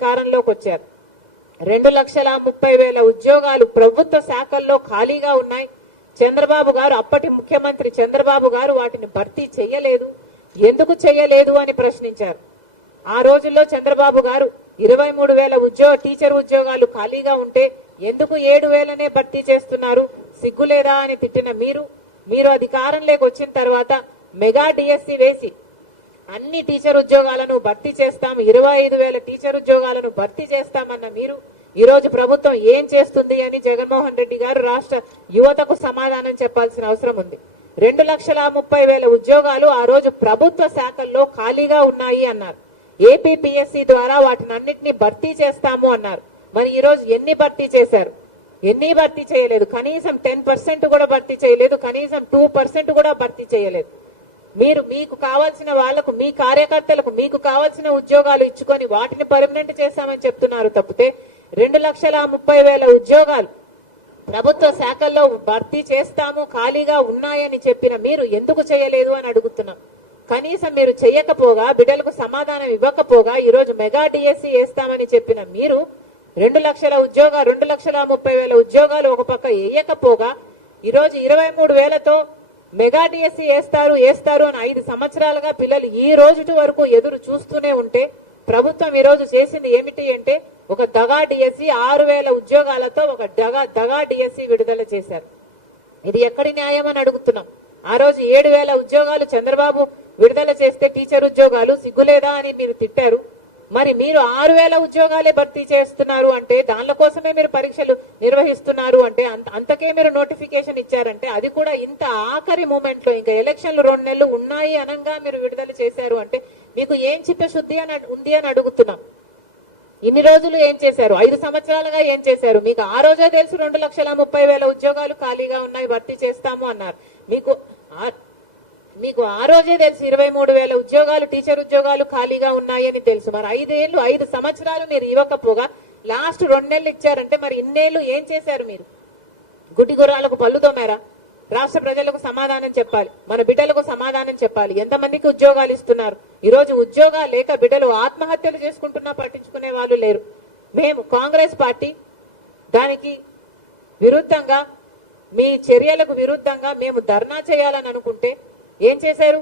అధికారంలోకి వచ్చారు. 2,30,000 ఉద్యోగాలు ప్రభుత్వ శాఖల్లో ఖాళీగా ఉన్నాయి. చంద్రబాబు గారు, అప్పటి ముఖ్యమంత్రి చంద్రబాబు గారు వాటిని భర్తీ చేయలేదు. ఎందుకు చేయలేదు అని ప్రశ్నించారు. ఆ రోజుల్లో చంద్రబాబు గారు 23,000 టీచర్ ఉద్యోగాలు ఖాళీగా ఉంటే ఎందుకు 7,000నే భర్తీ చేస్తున్నారు, సిగ్గులేదా అని తిట్టిన మీరు అధికారంలోకి వచ్చిన తర్వాత మెగా డిఎస్సి వేసి అన్ని టీచర్ ఉద్యోగాలను భర్తీ చేస్తాం, 25,000 టీచర్ ఉద్యోగాలను భర్తీ చేస్తామన్న మీరు ఈ రోజు ప్రభుత్వం ఏం చేస్తుంది అని జగన్మోహన్ రెడ్డి గారు రాష్ట్ర యువతకు సమాధానం చెప్పాల్సిన అవసరం ఉంది. 2,30,000 ఉద్యోగాలు ఆ రోజు ప్రభుత్వ శాఖల్లో ఖాళీగా ఉన్నాయి అన్నారు. ఏపీపీఎస్సీ ద్వారా వాటినన్నింటినీ భర్తీ చేస్తాము అన్నారు. మరి ఈ రోజు ఎన్ని భర్తీ చేశారు? ఎన్ని భర్తీ చేయలేదు. కనీసం 10% కూడా భర్తీ చేయలేదు. కనీసం 2% కూడా భర్తీ చేయలేదు. మీకు కావాల్సిన వాళ్లకు, మీ కార్యకర్తలకు మీకు కావాల్సిన ఉద్యోగాలు ఇచ్చుకొని వాటిని పర్మనెంట్ చేస్తామని చెప్తున్నారు తప్పితే 2,30,000 ఉద్యోగాలు ప్రభుత్వ శాఖల్లో భర్తీ చేస్తాము, ఖాళీగా ఉన్నాయని చెప్పిన మీరు ఎందుకు చేయలేదు అని అడుగుతున్నాం. కనీసం మీరు చేయకపోగా, బిడ్డలకు సమాధానం ఇవ్వకపోగా ఈ రోజు మెగా డిఎస్సి వేస్తామని చెప్పిన మీరు 2,30,000 ఉద్యోగాలు ఒక పక్క వేయకపోగా ఈ రోజు 23,000తో మెగా డిఎస్సి వేస్తారు అని 5 సంవత్సరాలుగా పిల్లలు ఈ రోజు వరకు ఎదురు చూస్తూనే ఉంటే ప్రభుత్వం ఈ రోజు చేసింది ఏమిటి అంటే ఒక దగా డిఎస్సి 6,000 ఉద్యోగాలతో ఒక దగా డిఎస్సి విడుదల చేశారు. ఇది ఎక్కడి న్యాయం అని అడుగుతున్నాం. ఆ రోజు 7,000 ఉద్యోగాలు చంద్రబాబు విడుదల చేస్తే టీచర్ ఉద్యోగాలు సిగ్గులేదా అని మీరు తిట్టారు. మరి మీరు 6,000 ఉద్యోగాలే భర్తీ చేస్తున్నారు అంటే, దానిల కోసమే మీరు పరీక్షలు నిర్వహిస్తున్నారు అంటే, అంతకే మీరు నోటిఫికేషన్ ఇచ్చారంటే, అది కూడా ఇంత ఆఖరి మూమెంట్ లో ఇంకా ఎలక్షన్లు 2 నెలలు ఉన్నాయి అనంగా మీరు విడుదల చేశారు అంటే మీకు ఏం చిత్తశుద్ధి ఉంది అని అడుగుతున్నాం. ఇన్ని రోజులు ఏం చేశారు? 5 సంవత్సరాలుగా ఏం చేశారు? మీకు ఆ రోజే తెలుసు 2,30,000 ఉద్యోగాలు ఖాళీగా ఉన్నాయి, భర్తీ చేస్తాము అన్నారు. మీకు ఆ రోజే తెలుసు 23,000 ఉద్యోగాలు టీచర్ ఉద్యోగాలు ఖాళీగా ఉన్నాయని తెలుసు. మరి 5 సంవత్సరాలు మీరు ఇవ్వకపోగా లాస్ట్ 2 నెలలు ఇచ్చారంటే మరి ఇన్నేళ్లు ఏం చేశారు? మీరు గుడ్డి గుర్రాలకు పళ్ళు తోమారా? రాష్ట్ర ప్రజలకు సమాధానం చెప్పాలి, మన బిడ్డలకు సమాధానం చెప్పాలి. ఎంతమందికి ఉద్యోగాలు ఇస్తున్నారు? ఈ రోజు ఉద్యోగాలు లేక బిడ్డలు ఆత్మహత్యలు చేసుకుంటున్నా పట్టించుకునే వాళ్ళు లేరు. మేము కాంగ్రెస్ పార్టీ దానికి విరుద్ధంగా, మీ చర్యలకు విరుద్ధంగా మేము ధర్నా చేయాలని అనుకుంటే ఏం చేశారు?